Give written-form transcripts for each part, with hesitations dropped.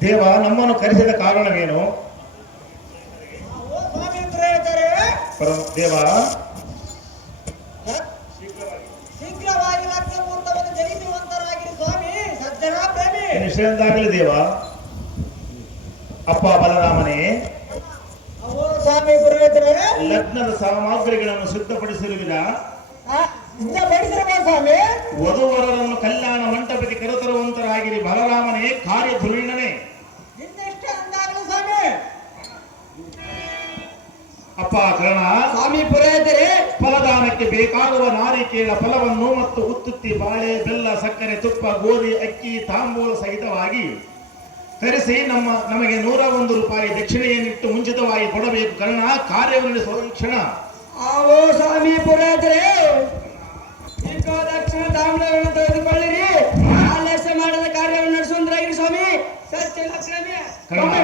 ದೇವ ನಮ್ಮನ್ನು ಕರೆಸಿದ ಕಾರಣವೇನು? ದೇವ ಶೀಘ್ರವಾಗಿ ಲಕ್ಷ್ಮೂರ್ತವನ್ನು ಜಯಿಸುವಂತರಾಗಿರಿ ಸ್ವಾಮಿ, ಸಜ್ಜನ ಪ್ರೇಮಿ. ನಿಶ್ಚಯದಾಗಲಿ ದೇವ. ಅಪ್ಪ ಬಲರಾಮನೇ, ಸ್ವಾಮಿ ಪುರೋಹಿತರೇ, ಲಗ್ನದ ಸಾಮಗ್ರಿಗಳನ್ನು ಸಿದ್ಧಪಡಿಸಿರುವಿರಾ? ಸಿದ್ಧಪಡಿಸಿರುವ ಸ್ವಾಮಿ. ವಧುವರರನ್ನು ಕಲ್ಯಾಣ ಮಂಟಪಕ್ಕೆ ಕರೆತರುವ ಎಂದಾಗಿರಿ ಬಲರಾಮನೇ ಕಾರ್ಯ ಧುರೀಣನೇ. ಇನ್ನೆಷ್ಟು ಅಂದಾಗಲೂ ಸ್ವಾಮಿ. ಅಪ್ಪ ಕರ್ಣ, ಸ್ವಾಮಿ ಪುರೋಹಿತರೇ, ಫಲದಾನಕ್ಕೆ ಬೇಕಾಗುವ ನಾರಿಕೇಳ ಫಲವನ್ನು ಮತ್ತು ಉತ್ತುತ್ತಿ, ಬಾಳೆ, ಬೆಲ್ಲ, ಸಕ್ಕರೆ, ತುಪ್ಪ, ಗೋಧಿ, ಅಕ್ಕಿ, ತಾಂಬೂಲ ಸಹಿತವಾಗಿ ತರಿಸಿ ನಮಗೆ 101 ರೂಪಾಯಿ ದಕ್ಷಿಣೆಯನ್ನಿಟ್ಟು ಮುಂಚಿತವಾಗಿ ಕೊಡಬೇಕು. ಕರ್ಣ, ಕಾರ್ಯವನ್ನು ನಡೆಸುವ ಈ ಕ್ಷಣ. ಆವೋ ಸ್ವಾಮಿ ಪುರೋಹಿತರೇ, ಈಗ ದಕ್ಷಿಣ ತಾಮ್ರವನ್ನು ತೆಗೆದುಕೊಳ್ಳಿರಿ. ಆಲಸ್ಯ ಮಾಡದ ಕಾರ್ಯವನ್ನು ನಡೆಸುವಂದ್ರಾಗಿರಿ ಸ್ವಾಮಿ. ಸತ್ಯ ಲಕ್ಷಣವೇ. ಕರ್ಣ,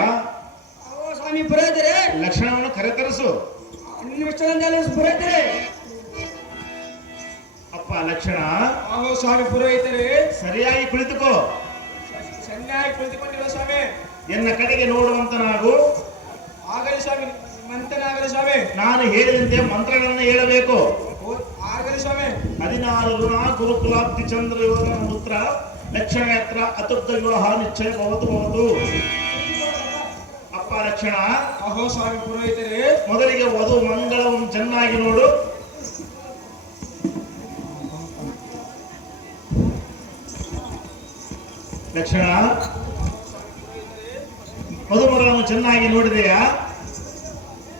ಆವೋ ಸ್ವಾಮಿ ಪುರೋಹಿತರೇ, ಲಕ್ಷಣವನ್ನು ಕರೆತರಿಸು. ನಿಮಿಷದಲ್ಲಿ ಪುರೋಹಿತರೇ. ಅಪ್ಪ ಲಕ್ಷಣ, ಆವೋ ಸ್ವಾಮಿ ಪುರೋಹಿತರೇ, ಸರಿಯಾಗಿ ಕುಳಿತುಕೋ. ಚೆನ್ನಾಗಿ ಕುಳಿತುಕೊಂಡಿರುವ ಸ್ವಾಮಿ. ಎನ್ನ ಕಡೆಗೆ ನೋಡುವಂತನಾಗು. ಆಗಲಿ ಸ್ವಾಮಿ, ಮಂತನಾಗಲಿ ಸ್ವಾಮಿ. ನಾನು ಹೇಳಿದಂತೆ ಮಂತ್ರಗಳನ್ನು ಹೇಳಬೇಕು. ಆಗಲಿ ಸ್ವಾಮಿ. 14 ಋಣ ಗುರುಕುಲಾಬ್ಧಿ ಚಂದ್ರ ಯುವನ ಪುತ್ರ ಲಕ್ಷಣ ಯತ್ರ ಅತುರ್ಧ ವಿವಾಹ ನಿಶ್ಚಯ ಭವತು. ಅಪ್ಪ ಲಕ್ಷಣ, ಅಹೋ ಸ್ವಾಮಿ ಪುರೋಹಿತರೇ, ಮೊದಲಿಗೆ ವಧು ಮಂಗಳವನ್ನು ಚೆನ್ನಾಗಿ ನೋಡು. ಲಕ್ಷಣ, ಮಧುಮಗಳನ್ನು ಚೆನ್ನಾಗಿ ನೋಡಿದೆಯಾ?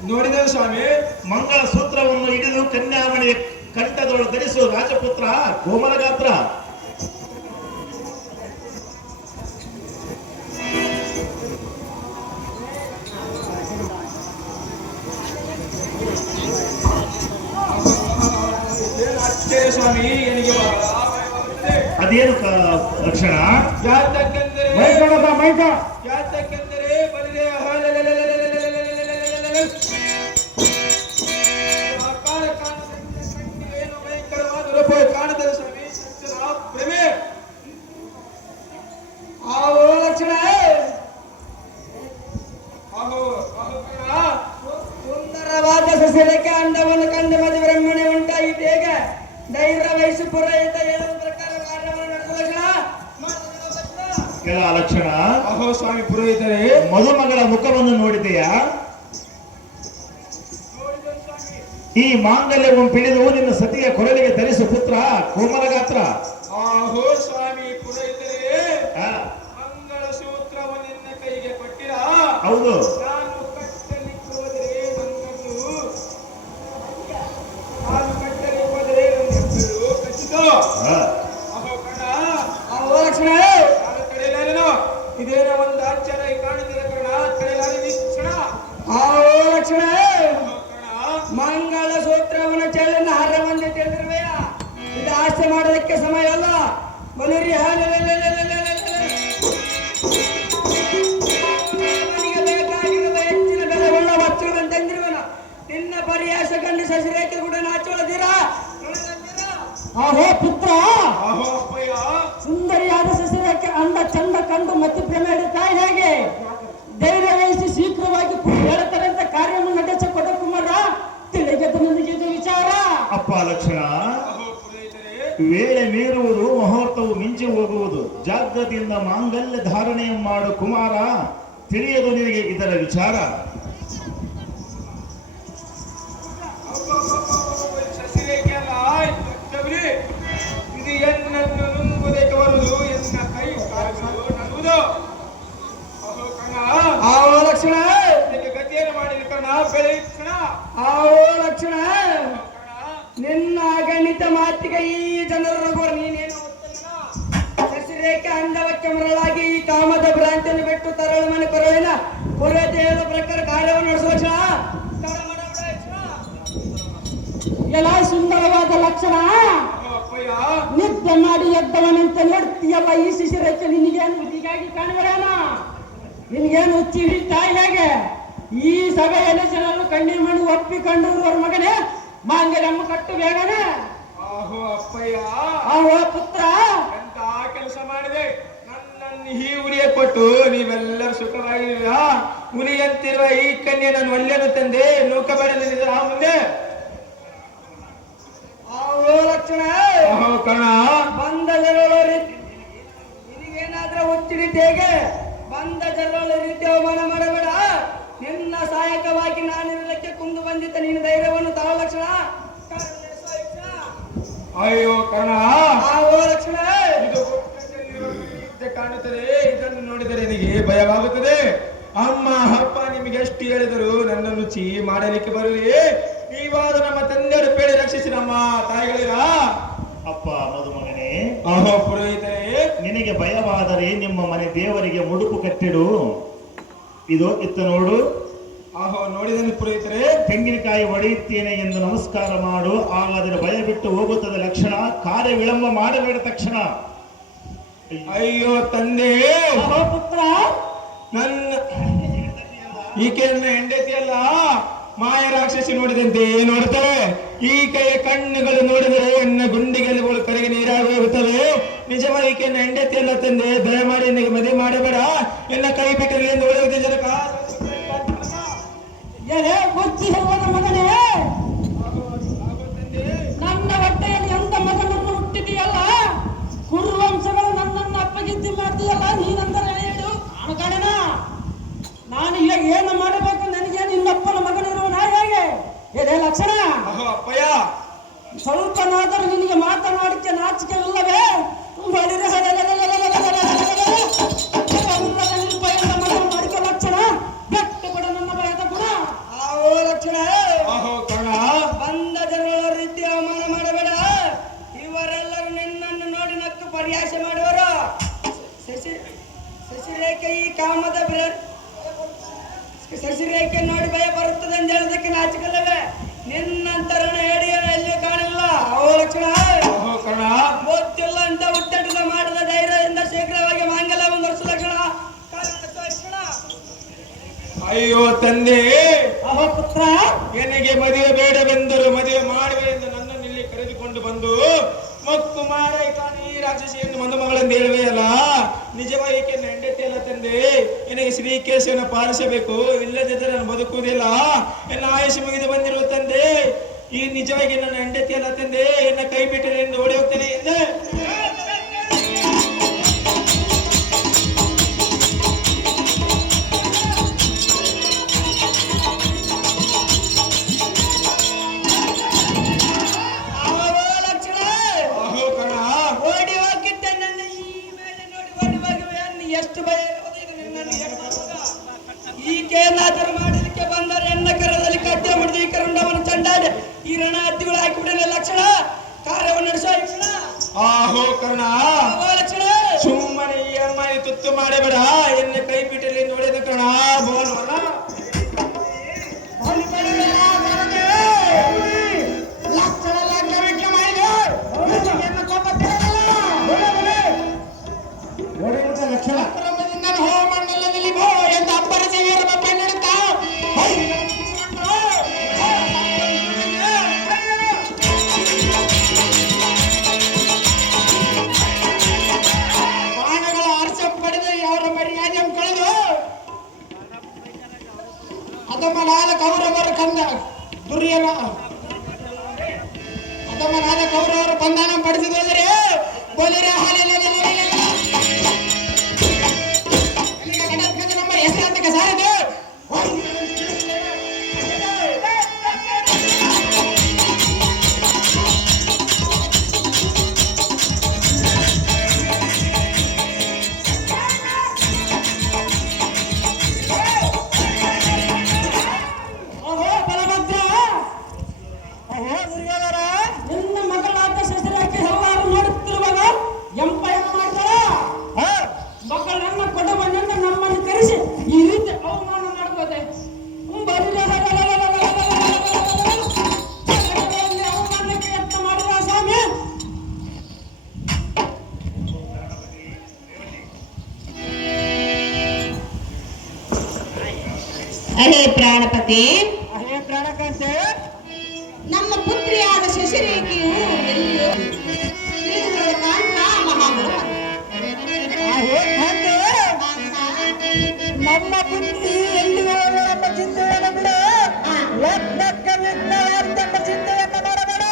ನೋಡಿದೆವು ಸ್ವಾಮಿ. ಮಂಗಳ ಸೂತ್ರವನ್ನು ಹಿಡಿದು ಕನ್ಯಾಮಣಿಯ ಕಂಠದೊಳು ಧರಿಸು. ರಾಜಪುತ್ರ ಕೋಮಲ ಗಾತ್ರ. ಸ್ವಾಮಿ, ನನಗೆ ಅದೇನು ಲಕ್ಷಣ? ಯಾತಕ್ಕೆಂದರೆ ಬಲಿದೆ ಏನು ಭಯಂಕರವಾದ ರೂಪ ಕಾಣುತ್ತದೆ ಸ್ವಾಮಿ. ಪ್ರೇಮೆ ಆವೋ ಲಕ್ಷಣ. ಸುಂದರವಾದ ಸಸ್ಯಕ್ಕೆ ಅಂದವನ್ನು ಕಂಡು ಮದುವೆ ಬ್ರಹ್ಮಣೆ ಉಂಟಾಗಿದೆ. ಹೇಗ ಧೈರ್ಯ ವಯಸ್ಸು ಪುರೋಹಿತ ಹೇಳುವ ಪ್ರಕಾರ ಕಾರ್ಯವನ್ನು ನಡೆಸುವ ಲಕ್ಷಣ. ಕೆಲ ಲಕ್ಷಣ. ಅಹೋ ಸ್ವಾಮಿ ಪುರೋಹಿತರೇ, ಮಧುಮಗಳ ಮುಖವನ್ನು ನೋಡಿದೆಯಾ? ಈ ಮಾಂಗಲ್ಯವನ್ನು ಪಿಡಿದು ನಿನ್ನ ಸತಿಯ ಕೊರಳಿಗೆ ಧರಿಸು ಪುತ್ರ ಕೋಮಲ ಗಾತ್ರ. ಅಹೋ ಸ್ವಾಮಿ ಪುರೋಹಿತರೇ, ಆ, ಮಂಗಳ ಸೂತ್ರವನ್ನು ನಿನ್ನ ಕೈಗೆ ಕೊಟ್ಟಿರ. ಹೌದು. ನಾನು ಕಟ್ಟಲಿಕ್ಕೆ ಹೋದರೆ ನನ್ನೆಬ್ಬರು ಕಚ್ಚಿತು. ಆ, ಅಹೋ ಕಣ, ಅಹೋ ಲಕ್ಷಣ. ನಾನು ಕಡೆಯಲಾರೆನು. ಇದೇನೋ ಒಂದು ಆಶ್ಚರ್ಯ ಕಾಣುತ್ತಿದೆ ಕಣ. ಕಡೆಯಲಾರೆ ನಿಕ್ಷಣ. ಅಹೋ ಲಕ್ಷಣ. ಮಂಗಳ ಸೂತ್ರವನ್ನು ಚೆಲ್ಲಿನ ಹಾರ ಬಂದು ತಿಳಿದಿರುವೆಯ. ಇದು ಆಸ್ತಿ ಮಾಡೋದಕ್ಕೆ ಸಮಯ ಅಲ್ಲ. ಬಲಿರಿ ಬೇಕಾಗಿರುವ ಹೆಚ್ಚಿನ ಬೆಲೆಯುಳ್ಳ ವಸ್ತ್ರವನ್ನು ತಂದಿರುವನ. ನಿನ್ನ ಪರಿಹಾಸ ಕಂಡು ಸಸಿರೇಖೆ ಕೂಡ ನಾಚೋಳದಿರ. ಆಹೋ ಪುತ್ರ, ಅಹೋ ಅಪ್ಪಯ್ಯ, ಸುಂದರಿಯಾದ ಸಸ್ಯಕ್ಕೆ ಅಂದ ಚಂದ ಕಂಡು ಮತ್ತೆ ಪ್ರೇಮ ಹಿಡಿತಾಯಿ ಹೇಗೆ ಧೈರ್ಯ ವಹಿಸಿ ಶೀಘ್ರವಾಗಿ ಹೇಳುತ್ತಾರಂತ ಕಾರ್ಯವನ್ನು ನಡೆಸಿಕೊಟ್ಟ ಕುಮಾರ ತಿಳಿಗದ ನನಗೆ ಇದು ವಿಚಾರ. ಅಪ್ಪ ಲಕ್ಷಣ, ಅಹೋ ಪುರೋಹಿತರೇ, ವೇಳೆ ಮೀರುವುದು ಮುಹೂರ್ತವು ಮಿಂಚಿ ಹೋಗುವುದು. ಜಾಗ್ರತೆಯಿಂದ ಮಾಂಗಲ್ಯ ಧಾರಣೆ ಮಾಡು ಕುಮಾರ. ತಿಳಿಯದು ನಿನಗೆ ಇದರ ವಿಚಾರ. ಸಸಿರೇಖೆ ಅಲ್ಲ ಶಬರಿ. ಇದು ಎನ್ನನ್ನು ನುಂಗುವುದಕ್ಕೆ ಬರುವುದು. ಎನ್ನ ಕೈ ಕಾಲುಗಳು ನಗುವುದು. ಅಹೋ ಕಣ, ಆವೋ ಲಕ್ಷಣ. ಇದಕ್ಕೆ ಗತಿಯನ್ನು ಮಾಡಿದ ಕಣ. ಬೆಳೀಕ್ಷಣ. ಆವೋ ಲಕ್ಷಣ. ನಿನ್ನ ಗಣಿತ ಮಾತಿಗೆ ಈ ಜನರ ರಘುವರು ನೀನೇನು ಸಸಿರೇಖೆ ಅಂದವಕ್ಕೆ ಮರಳಾಗಿ ಈ ಕಾಮದ ಭ್ರಾಂತಿಯನ್ನು ಬಿಟ್ಟು ತರಳು ಮನೆ ಕೊರಳಿನ ಪುರೋಹಿತ ಹೇಳುವ ಪ್ರಕಾರ ಕಾರ್ಯವನ್ನು ನಡೆಸುವ ಕ್ಷಣ. ಎಲ್ಲ ಸುಂದರವಾದ ಲಕ್ಷಣ. ನಿದ್ದೆ ಮಾಡಿ ಎದ್ದವನಂತ ನೋಡ್ತೀಯಲ್ಲ ಈ ಶಿಶಿರಕ್ಕೆ ನಿನಗೇನು ಹೀಗಾಗಿ ಕಾಣುವರೇನ? ನಿನಗೇನು ಹುಚ್ಚಿ ಹಿಡಿತಾಯಿ ಹೇಗೆ? ಈ ಸಭೆಯಲ್ಲಿ ಜನರು ಕಣ್ಣೀರು ಮಾಡಿ ಒಪ್ಪಿಕೊಂಡಿರುವವರ ಮಗನೇ ಮಾಂಗಲ್ಯಮ್ಮ ಕಟ್ಟು ಬೇಗನೆ. ಆಹೋ ಅಪ್ಪಯ್ಯ, ಆಹೋ ಪುತ್ರ, ಎಂತ ಕೆಲಸ ಮಾಡಿದೆ. ನನ್ನನ್ನು ಈ ಉಳಿಯ ಕೊಟ್ಟು ನೀವೆಲ್ಲರೂ ಸುಖವಾಗಿರುವ ಹುಲಿಯಂತಿರುವ ಈ ಕನ್ಯೆ ನಾನು ಒಳ್ಳೆಯನ್ನು ತಂದೆ ನೂಕಬೇಡಲಿದ್ದ ಆ ಮುಂದೆ. ಆಹೋ ಲಕ್ಷಣ. ಆಹೋ ಕಣ, ಬಂದ ಜನರ ರೀತಿ ನಿನಗೇನಾದ್ರೂ ಹುಚ್ಚಿಡಿದ್ದು ಹೇಗೆ? ಬಂದ ಜನರ ರೀತಿ ಅವಮಾನ ಮಾಡಬೇಡ. ನಿನ್ನ ಸಹಾಯಕವಾಗಿ ನಾನಿರಲಿಕ್ಕೆ ಕುಂದು ಬಂದಿದ್ದ ನಿನ್ನ ಧೈರ್ಯವನ್ನು ತಾಳ ಲಕ್ಷಣ. ಅಯ್ಯೋ ಕರ್ಣ, ಆವೋ ಲಕ್ಷಣ. ಇದು ಭಯವಾಗುತ್ತದೆ. ಅಮ್ಮ ಅಪ್ಪ ನಿಮಗೆ ಎಷ್ಟು ಹೇಳಿದರು ನನ್ನನ್ನು ಚೀ ಮಾಡಲಿಕ್ಕೆ ಬರುವೆ. ನೀವಾದ ನಮ್ಮ ತಂದೆಯವರು ಬೇಡಿ ರಕ್ಷಿಸಿ ನಮ್ಮ ತಾಯಿಗಳಿರ. ಅಪ್ಪ ಮದುಮಗನೇ, ಅಹೋ ಪುರೋಹಿತರೇ, ನಿನಗೆ ಭಯವಾದರೆ ನಿಮ್ಮ ಮನೆ ದೇವರಿಗೆ ಮುಡುಪು ಕಟ್ಟಿಡು. ಇದು ಇತ್ತು ನೋಡು. ಅಹೋ ನೋಡಿದನು ಪುರೋಹಿತರೇ. ತೆಂಗಿನಕಾಯಿ ಒಡೆಯುತ್ತೇನೆ ಎಂದು ನಮಸ್ಕಾರ ಮಾಡು, ಆಗ ಅದರ ಭಯ ಬಿಟ್ಟು ಹೋಗುತ್ತದೆ ಲಕ್ಷಣ. ಕಾರ್ಯ ವಿಳಂಬ ಮಾಡಬೇಡ ತಕ್ಷಣ. ಅಯ್ಯೋ ತಂದೆ, ಅಹೋ ಪುತ್ರ, ನನ್ನ ಈಕೆ ನನ್ನ ಹೆಂಡತಿಯಲ್ಲ, ಮಾಯ ರಾಕ್ಷಸಿ ನೋಡಿದಂತೆ ನೋಡುತ್ತವೆ. ಈಕೆಯ ಕಣ್ಣುಗಳು ನೋಡಿದರೆ ನನ್ನ ಗುಂಡಿಗೆಲ್ಲುಗಳು ಕರೆಗೆ ನೀರಾಗಿ ಹೋಗುತ್ತವೆ. ನಿಜವಾಗಿ ಈಕೆ ನನ್ನ ಹೆಂಡತಿಯಲ್ಲ ತಂದೆ, ದಯಮಾಡಿ ನನಗೆ ಮದುವೆ ಮಾಡಬೇಡ. ಎನ್ನ ಕೈ ಬಿಟ್ಟರೆ ಎಂದು ಒಳಗೆ ಜನಕ. ಏನೇ ಬುದ್ಧಿ ಹೇಳುವ ಮಗನೇ, ನನ್ನ ಹೊಟ್ಟೆಯಲ್ಲಿ ಎಂತ ಮಗನನ್ನು ಹುಟ್ಟಿದೆಯಲ್ಲ, ಕುರುವಂಶಗಳು ನನ್ನನ್ನು ಅಪ್ಪಗಿದ್ದಿ ಮಾಡ್ತೀಯಲ್ಲ, ನೀನಂದರೆ ಹೇಳು. ನಾನು ಕಾಣನ, ನಾನು ಈಗ ಏನು ಮಾಡಬೇಕು? ನನಗೆ ನಿನ್ನಪ್ಪನ ಮಗನಿರುವನ ಹೇಗೆ? ಏನೇ ಲಕ್ಷಣ? ಅಹೋ ಅಪ್ಪಯ್ಯ, ಸ್ವಲ್ಪನಾದರೂ ನಿನಗೆ ಮಾತನಾಡಿಕೆ ನಾಚಿಕೆ ಇಲ್ಲವೇ? ಮಾಡಿಕ ಲಕ್ಷಣ ಬೆಟ್ಟು ಕೂಡ ನನ್ನ ಭಯದ ಗುಣ. ಲಕ್ಷಣ ಅಹೋ ಕಣ, ಬಂದ ಜನರ ರೀತಿ ಅವಮಾನ ಮಾಡಬೇಡ. ಇವರೆಲ್ಲರೂ ನಿನ್ನನ್ನು ನೋಡಿ ನಕ್ಕು ಪರಿಹಾಸ ಮಾಡುವರು. ಶಶಿರೇಖೆ ಈ ಕಾಮದ ಶಶಿರೇಖೆ ನೋಡಿ ಭಯ ಬರುತ್ತದೆ ಎಂದು ಹೇಳೋದಕ್ಕೆ ನಾಚಿಕಲ್ಲವೇ? ನಿನ್ನಂತರಣ ಹೇಡಿಯನ್ನು ಎಲ್ಲಿ ಕಾಣಿಲ್ಲ. ಅವು ಲಕ್ಷಣ ಅಹೋ ಕಣ, ಗೊತ್ತಿಲ್ಲ ಅಂತ ಹುಟ್ಟಡ ಮಾಡಿದ ಧೈರ್ಯದಿಂದ ಶೀಘ್ರವಾಗಿ ಮಾಂಗಲ್ಯವನ್ನು ಧರಿಸು ಲಕ್ಷಣ. ಅಯ್ಯೋ ತಂದೆ, ಅಹೋ ಪುತ್ರ, ನನಗೆ ಮದುವೆ ಬೇಡವೆಂದರು ಮದುವೆ ಮಾಡುವೆ ಎಂದು ನನ್ನನ್ನು ಇಲ್ಲಿ ಕರೆದುಕೊಂಡು ಬಂದು ಮಕ್ಕು ಮಾರಾಯ್ತಾನೆ ಈ ರಾಕ್ಷಸಿಯನ್ನು ಮದುಮಗಳೆಂದು ಹೇಳುವೆಯಲ್ಲ. ನಿಜವಾಗಿ ನನ್ನ ಹೆಂಡತಿ ಅಲ್ಲ ತಂದೆ, ನನಗೆ ಶ್ರೀಕೇಶವನ್ನು ಪಾಲಿಸಬೇಕು. ಇಲ್ಲದಿದ್ದರೆ ನಾನು ಬದುಕುವುದಿಲ್ಲ. ಎನ್ನ ಆಯುಷ್ ಮುಗಿದು ಬಂದಿರುವ ತಂದೆ, ಈ ನಿಜವಾಗಿ ನನ್ನ ಹೆಂಡತಿ ಅಲ್ಲ ತಂದೆ, ಎನ್ನ ಕೈ ಬಿಟ್ಟರೆ ಎಂದು ಓಡಿ ಹೋಗ್ತೇನೆ ಎಂದೆ. ಎಷ್ಟು ಭಯ ಇರುವುದು ಇದು ನಿನ್ನನ್ನು ಈಗೇನಾದರೂ ಮಾಡಲಿಕ್ಕೆ ಬಂದರೆ ಎನ್ನ ಕರದಲ್ಲಿ ಕಟ್ಟೆ ಮುಡಿದು ಈ ಕರುಂಡವನ್ನು ಚಂಡಾಡಿ ಈ ರಣ ಹತ್ತಿಗಳು ಹಾಕಿಬಿಡಲಿ ಲಕ್ಷಣ. ಕಾರ್ಯವನ್ನು ನಡೆಸುವ ಲಕ್ಷಣ. ಆಹೋ ಕರ್ಣ, ಲಕ್ಷಣ ಸುಮ್ಮನೆ ಈ ಅಮ್ಮನಿ ತುತ್ತು ಮಾಡಬೇಡ. ಎನ್ನ ಕೈ ಬಿಟ್ಟಲ್ಲಿ ನೋಡಿದ ಕರ್ಣ ಭವನವಲ್ಲ. ಕೌರವರು ಬಂಧನ ಪಡಿಸಿದರೆ ನಮ್ಮ ಹೆಸರಾಂತಕ್ಕೆ ಸಾರದು. ನಿನ್ನ ಮಗಳಾದ ಶಶಿರೇಖೆ ಹಲವಾರು ನೋಡುತ್ತಿರುವಾಗ ಎಂಪಯಣ ಮಾಡ್ತಾಳ. ಮಗಳನ್ನ ಕೊಡುವನ್ನ ನಮ್ಮನ್ನು ಕರೆಸಿ ಈ ರೀತಿ ಅವಮಾನ ಮಾಡ್ಬೋದೆ? ಅವಮಾನಕ್ಕೆ ಯತ್ನ ಮಾಡಿದ ಸ್ವಾಮಿ. ಅಹೇ ಪ್ರಾಣಪತಿ, ಅಹೇ ಪ್ರಾಣಕಾಂತೆ, ನಮ್ಮ ಪುತ್ರಿಯಾದ ಶಶಿರೇಖೆಯು ಎಲ್ಲಿಯೋ ಕಾಂತ ಮಹಾಬಲ. ನಮ್ಮ ಪುತ್ರಿ ಎಲ್ಲಿಯೋ ನಮ್ಮ ಚಿಂತೆಯನ್ನು ಬಿಡ. ಲಗ್ನಕ್ಕೆ ವಿಘ್ನವಾರ್ತೆಂಬ ಚಿಂತೆಯನ್ನು ಮಾಡಬೇಡ.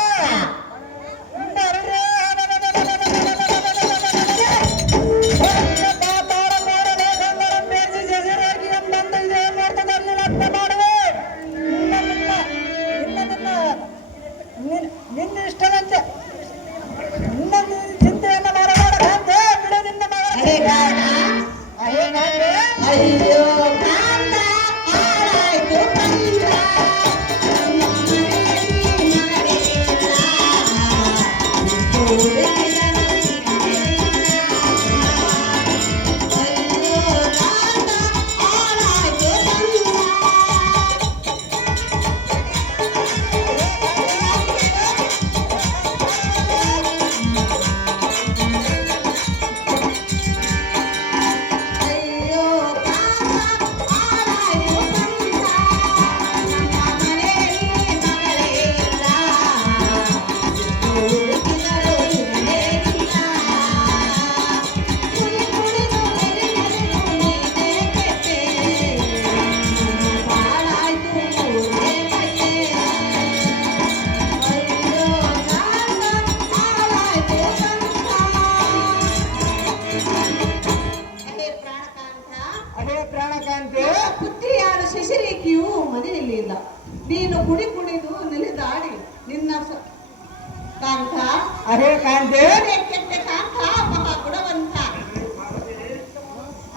ಕಾಂತೆ ಕೆಟ್ಟ ಕಾಂತ ಮಹಾ ಗುಣವಂತ.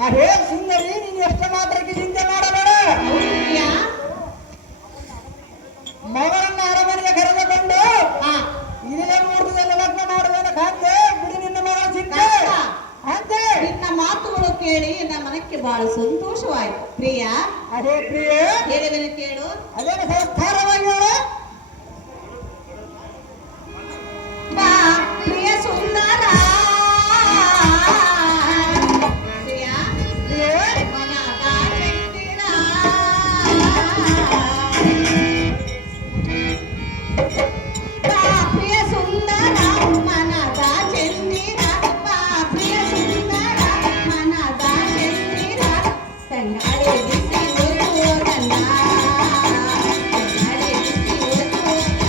ಅದೇ ಸುಂದರಿ, ನೀನು ಎಷ್ಟು ಮಾತ್ರಕ್ಕೆ ಚಿಂತೆ ಮಾಡಬೇಡ. ಪ್ರಿಯ, ಮಗಳನ್ನ ಅರಮನೆಗೆ ಕರೆದುಕೊಂಡು ಹಾ, ಇದೇ ಮುಹೂರ್ತದಲ್ಲಿ ಲಗ್ನ ಮಾಡುವುದನ್ನು ಕಾಂತೆ. ಬಿಡಿ ನಿನ್ನ ಮಗಳ ಚಿಂತೆ ಅಂತೆ. ನಿನ್ನ ಮಾತುಗಳು ಕೇಳಿ ನನ್ನ ಮನಕ್ಕೆ ಬಹಳ ಸಂತೋಷವಾಯಿತು. ಪ್ರಿಯ, ಅದೇ ಪ್ರಿಯೆ, ಹೇಳಿದರೆ ಕೇಳು. ಅದೇನು ಸಂಸ್ಕಾರವಾಗಿ ಹೇಳು. ಬಾ ಪ್ರಿಯ ಸುಂದರ, ಪ್ರಿಯ ಪ್ರಿಯೆ, ಮನದ ಚಂದಿರ. ಬಾ ಪ್ರಿಯ ಸುಂದರ, ಮನದ ಚಂದಿರ. ಬಾ ಪ್ರಿಯ ಸುಂದರ, ಮನದ ಚಂದಿರ. ತಂಗಾಳಿ ಬಿಸಿ ಓದುವುದನ್ನ, ತಂಗಾಳಿ ಬಿಸಿ ಓದುವುದನ್ನ.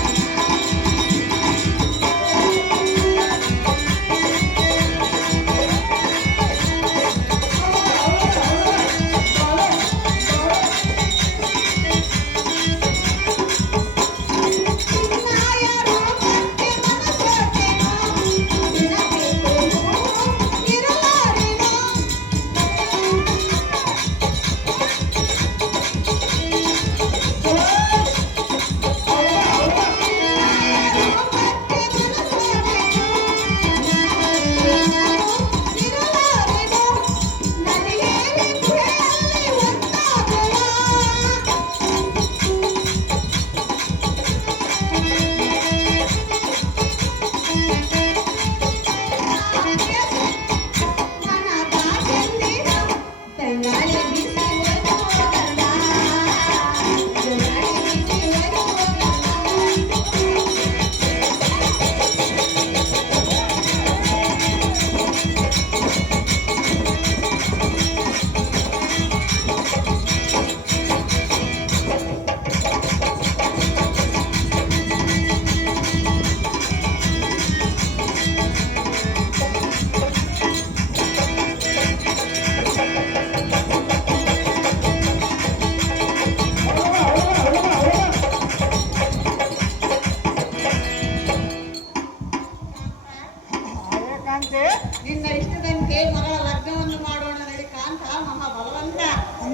ನಿನ್ನ ಇಷ್ಟದಂತೆ ಮಗಳ ಲಗ್ನವನ್ನು ಮಾಡೋಣ ನಡಿ ಕಾಂತ ಮಹಾ ಬಲವಂತ.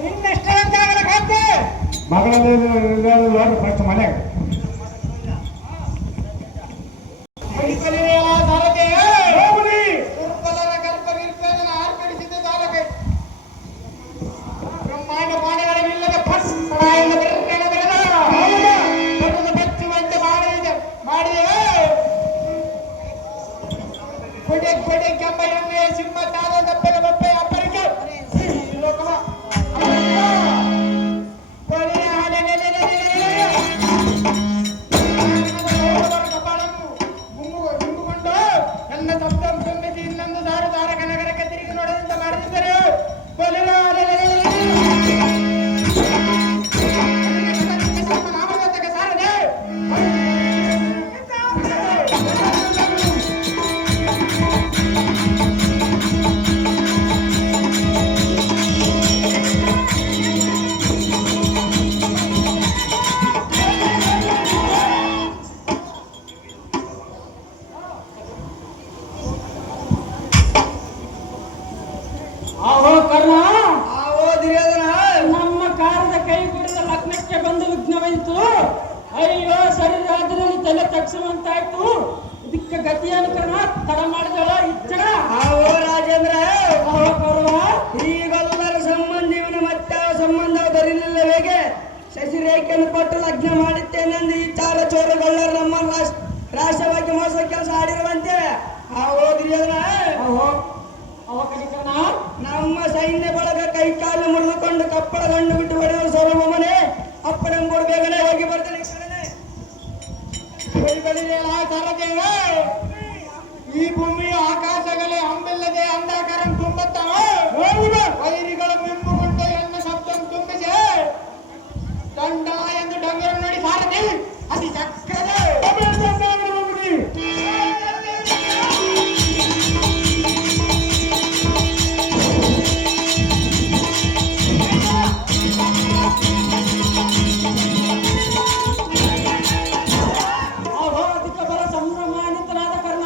ನಿನ್ನ ಇಷ್ಟದಂತೆ ಆಗಲ್ಲ ಕಾಂತೆ. ಮಗಳಲ್ಲಿ ಫಸ್ಟ್ ಮನೆಯಾಗ ಬಳಿಕಲಿನೆಯ ದಾರತೆ ದುರ್ಬಲರ ಗರ್ಭವಿರ್ಪೇದನ ಆರ್ಪಡಿಸಿದ ದಾರಕೆ. ಬ್ರಹ್ಮಾಂಡ ಪಾಣಿಗಳಿಲ್ಲದ ಫಸ್ಸರಾಯನ ಬೆರಕೆನ ಬೆಳೆದ ಬರುವುದು ಬೆಚ್ಚುವಂತೆ ಮಾಡಿದೆ. ಕೊಡೆ ಕೆಂಬ ಎಣ್ಣೆ ಸಿಂಹ ತಾದ ದಪ್ಪೆನ ಬಪ್ಪೆ ಅಪ್ಪರಿಗೆ ಲೋಕವ ಕೊನೆಯ ಕಪಾಳನ್ನು ಗುಂಗುಕೊಂಡು ನನ್ನ ಶಬ್ದ ತುಂಬಿಸಿ ಇನ್ನೊಂದು ದಾರು ದಾರಕ ನಗರಕ್ಕೆ ತಿರುಗಿ ನೋಡದಂತೆ ಮಾಡಿದ್ದಾರೆ. ಆಹೋ ಕರ್ಣ, ಆವೋ ದುರ್ಯೋಧನ, ನಮ್ಮ ಕಾರ್ಯದ ಕೈಗೂಡಿದ ಲಗ್ನಕ್ಕೆ ಬಂದು ವಿಘ್ನವಾಯಿತು. ಅಯ್ಯೋ, ಶರೀರಾದ್ರಲ್ಲಿ ತಲೆ ತಗ್ಸುವಂತಾಯ್ತು. ಇದಕ್ಕೆ ಗತಿಯನ್ನು ಕರ್ಣ, ತಡ ಮಾಡಿದಳ ಇಚ್ಚಳ. ಆವೋ ರಾಜೇಂದ್ರ, ಆಹೋ ಕೌರವ, ಈಗೆಲ್ಲರ ಸಂಬಂಧ ಇವನು ಮತ್ತೆ ಸಂಬಂಧ ಬರಲಿಲ್ಲ. ಹೇಗೆ ಶಶಿರೇಖೆಯನ್ನು ಕೊಟ್ಟು ಲಗ್ನ ಮಾಡುತ್ತೇನೆಂದು ಈ ಚಾರ ಚೋರಗೊಳ್ಳರು ನಮ್ಮ ರಾಷ್ಟ್ರವಾಗಿ ಮೋಸ ಕೆಲಸ ಆಡಿರುವಂತೆ. ಆವೋ ದುರ್ಯೋಧನ, ಆಹೋ ಅವ ಕರ್ಣ, ನಮ್ಮ ಸೈನ್ಯ ಬಳಗ ಕೈ ಕಾಲು ಮುರಿದುಕೊಂಡು ಕಪ್ಪಳ ಗಂಡು ಬಿಟ್ಟು ಹೊಡೆಯುವ ಸರ್ವಮನೆ ಅಪ್ಪನೆಂಬುಡು ಬೇಗನೆ ಹೋಗಿ ಬರ್ತಾನೆ. ಈ ಭೂಮಿಯ ಆಕಾಶಗಳೇ ಹಂಬಿಲ್ಲದೆ ಅಂಧಾಕಾರ ತುಂಬುತ್ತವ. ವೈರಿಗಳ ಮಿಂಬುಗೊಂಡು ಎನ್ನ ಶಬ್ದ ತುಂಬಿಸಿ ದಂಡ ಎಂದು ಡಂಗರು ನೋಡಿ ಸಾರದೆ ಅತಿ ಚಕ್ರದ ಆಹೋ ಅದಕ್ಕೆ ಬರ ಸಂಭ್ರಮಾನಿತನಾದ ಕರ್ಣ.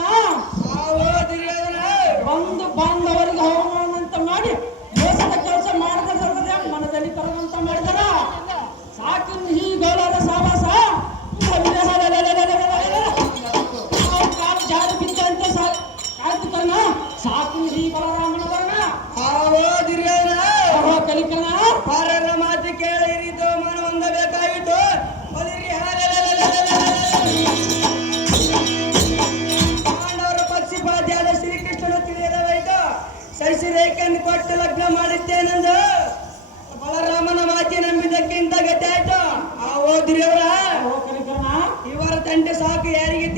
ಆತನ ಈ ಬಲರಾಮನ ವರ್ಣ ಆವೋ ದುರ್ಯೋಧನ ಓಹೋ ಕಲಿಕಣ ಪರರ ಮಾತು ಕೇಳಿ ಮನ ಹೊಂದಬೇಕಾಗಿತ್ತು ಮೊದಲಿಗೆ ಪಾಂಡವರ ಪಕ್ಷಪಾತಿಯಾದ ಶ್ರೀಕೃಷ್ಣನು ತಿಳಿಯದವಾಯಿತು ಸರಿಸಿ ರೇಖೆಯನ್ನು ಕೊಟ್ಟು ಲಗ್ನ ಮಾಡಿದ್ದೇನೆಂದು ಬಲರಾಮನ ಮಾತಿ ನಂಬಿದ್ದಕ್ಕಿಂತ ಗತಿ ಆಯ್ತು ಆ ಓದಿರಿಯವರ ಓಹೋ ಕಲಿಕಣ ಇವರ ತಂಟೆ ಸಾಕು ಯಾರಿಗೆ